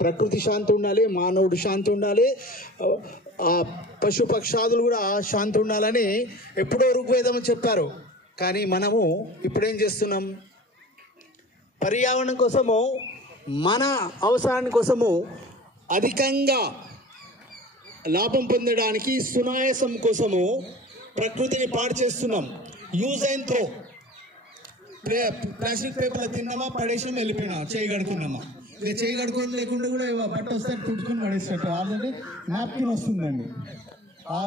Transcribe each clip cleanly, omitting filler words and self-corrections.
ప్రకృతి శాంతి ఉండాలి, మానవుడు శాంతి ఉండాలి, పశు పక్షాదులు కూడా శాంతి ఉండాలని ఎప్పుడో ఋగ్వేదం చెప్పారు. కానీ మనము ఇప్పుడేం చేస్తున్నాం? పర్యావరణం కోసము, మన అవసరాని కోసము అధికంగా లాభం పొందడానికి, సునాయాసం కోసము ప్రకృతిని పాడు చేస్తున్నాం. Use and throw. ప్లాస్టిక్ పేపర్లు తిన్నామా, పడేసామా, వెళ్ళిపోయినా, చేయి కడుకున్నామా. ఇక చేయి కడుకొని లేకుండా కూడా బట్ట వస్తే తుడుచుకొని పడేసేటట్టు ఆల్రెడీ నాప్కిన్ వస్తుందండి. ఆ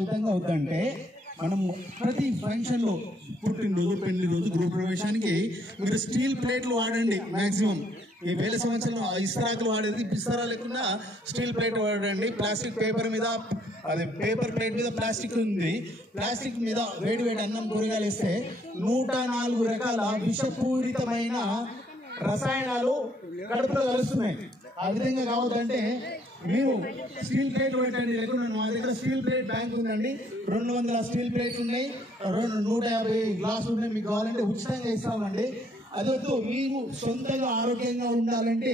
విధంగా వద్దంటే మనం ప్రతి ఫంక్షన్లో, పుట్టినరోజు, పెళ్లి రోజు, గృహ ప్రవేశానికి మీరు స్టీల్ ప్లేట్లు వాడండి. మ్యాక్సిమం ఈ 1000 సంవత్సరాలు ఇస్తరాకులు వాడేది, ఇస్తరా లేకుండా స్టీల్ ప్లేట్ వాడండి. ప్లాస్టిక్ పేపర్ మీద, అదే పేపర్ ప్లేట్ మీద ప్లాస్టిక్ ఉంది. ప్లాస్టిక్ మీద వేడి అన్నం, కూరగాయలు వేస్తే 104 రకాల విషపూరితమైన రసాయనాలు కడుపులో కలుస్తున్నాయి. ఆ విధంగా కావద్దంటే మీరు స్టీల్ ప్లేట్ పెట్టండి. లేకుండా మా దగ్గర స్టీల్ ప్లేట్ బ్యాంక్ ఉందండి. 200 స్టీల్ ప్లేట్లు ఉన్నాయి, 150 గ్లాసులు ఉన్నాయి. మీకు కావాలంటే ఉచితంగా ఇస్తామండి. అదొద్దు, మీరు సొంతంగా ఆరోగ్యంగా ఉండాలంటే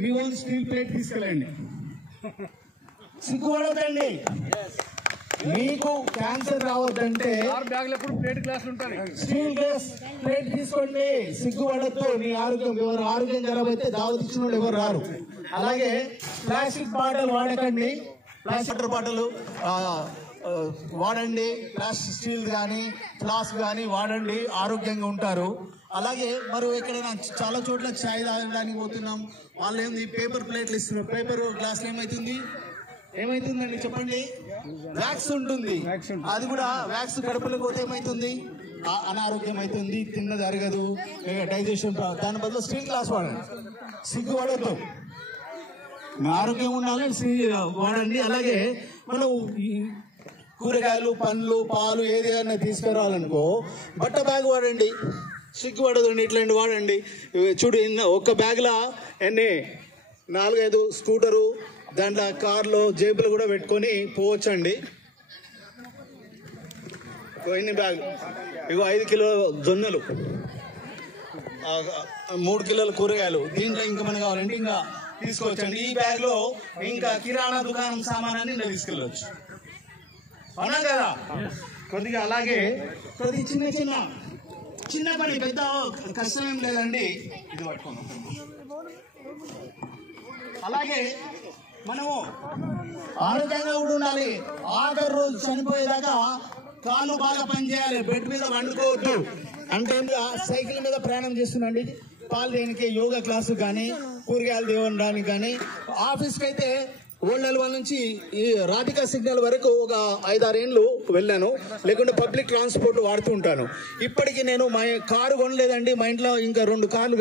మీ ఓన్ స్టీల్ ప్లేట్ తీసుకెళ్ళండి. సిగ్గుపడద్దండి. మీకు క్యాన్సర్ రావద్దంటే స్టీల్ గ్లాస్ ప్లేట్ తీసుకోండి. సిగ్గుపడద్దు. మీ ఆరోగ్యం, ఎవరు ఆరోగ్యం ఖరాబ్ అయితే దావత్ ఇచ్చిన వాళ్ళు ఎవరు రారు. అలాగే ప్లాస్టిక్ బాటిల్ వాడకండి. ప్లాస్టిక్ బాటిల్ వాడండి. ప్లాస్టిక్ స్టీల్ కానీ ఫ్లాస్క్ కానీ వాడండి, ఆరోగ్యంగా ఉంటారు. అలాగే మరి ఎక్కడైనా చాలా చోట్ల చాయ్ తాగడానికి పోతున్నాం, వాళ్ళు ఏంది పేపర్ ప్లేట్లు ఇస్తున్నారు. పేపర్ గ్లాసులు ఏమైతుందండి చెప్పండి? వ్యాక్స్ ఉంటుంది. అది కూడా వ్యాక్స్ కడుపులోకి పోతే ఏమైతుంది? అనారోగ్యం అవుతుంది, తిన్నది అరగదు, డైజెషన్. దాని బదులు స్టీల్ గ్లాస్ వాడండి. సిగ్గుపడద్దు. ఆరోగ్యం ఉండాలి, వాడండి. అలాగే మనం కూరగాయలు, పండ్లు, పాలు ఏదైనా తీసుకురావాలనుకో బట్ట బ్యాగ్ వాడండి. సిగ్గుపడదండి. ఇట్లాంటి వాడండి. చూడు, ఒక్క బ్యాగ్లో ఎన్ని 4-5 స్కూటరు, దాంట్లో కార్లో జేబులు కూడా పెట్టుకొని పోవచ్చండి. ఎన్ని బ్యాగులు? ఇగో 5 కిలోల జొన్నలు, 3 కిలోల కూరగాయలు. దీంట్లో ఇంకా మనకు కావాలంటే ఇంకా తీసుకోవచ్చండి. ఈ బ్యాగ్లో ఇంకా కిరాణా దుకాణం సామానాన్ని ఇంకా తీసుకెళ్ళవచ్చు. అవునా కదా? కొద్దిగా అలాగే కొద్ది చిన్న పని, పెద్ద కష్టం ఏం లేదండి. ఇది పట్టుకోండి. అలాగే మనము ఆరోగ్యంగా కూడా ఉండాలి. ఆఖరి రోజు చనిపోయేదాకా కాళ్ళు బాగా పనిచేయాలి. బెడ్ మీద వండుకోవద్దు. అంటే సైకిల్ మీద ప్రయాణం చేస్తుందండి. పాలు దేనికి, యోగా క్లాసు కానీ, కూరగాయలు దేవడానికి కానీ. ఆఫీస్కి అయితే ఓల్డల్ నుంచి ఈ రాధికా సిగ్నల్ వరకు ఒక 5-6 ఏళ్ళు వెళ్ళాను. లేకుంటే పబ్లిక్ ట్రాన్స్పోర్ట్ వాడుతూ ఉంటాను. ఇప్పటికీ నేను మా కారు కొనలేదండి. మా ఇంట్లో ఇంకా 2 కార్లు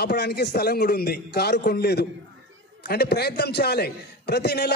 ఆపడానికి స్థలం కూడా ఉంది. కారు కొనలేదు. అంటే ప్రయత్నం చేయాలి. ప్రతి నెల